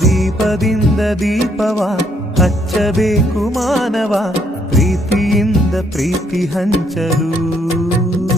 ದೀಪದಿಂದ ದೀಪವ ಹಚ್ಚಬೇಕು ಮಾನವ ಪ್ರೀತಿಯಿಂದ ಪ್ರೀತಿ ಹಂಚಲು.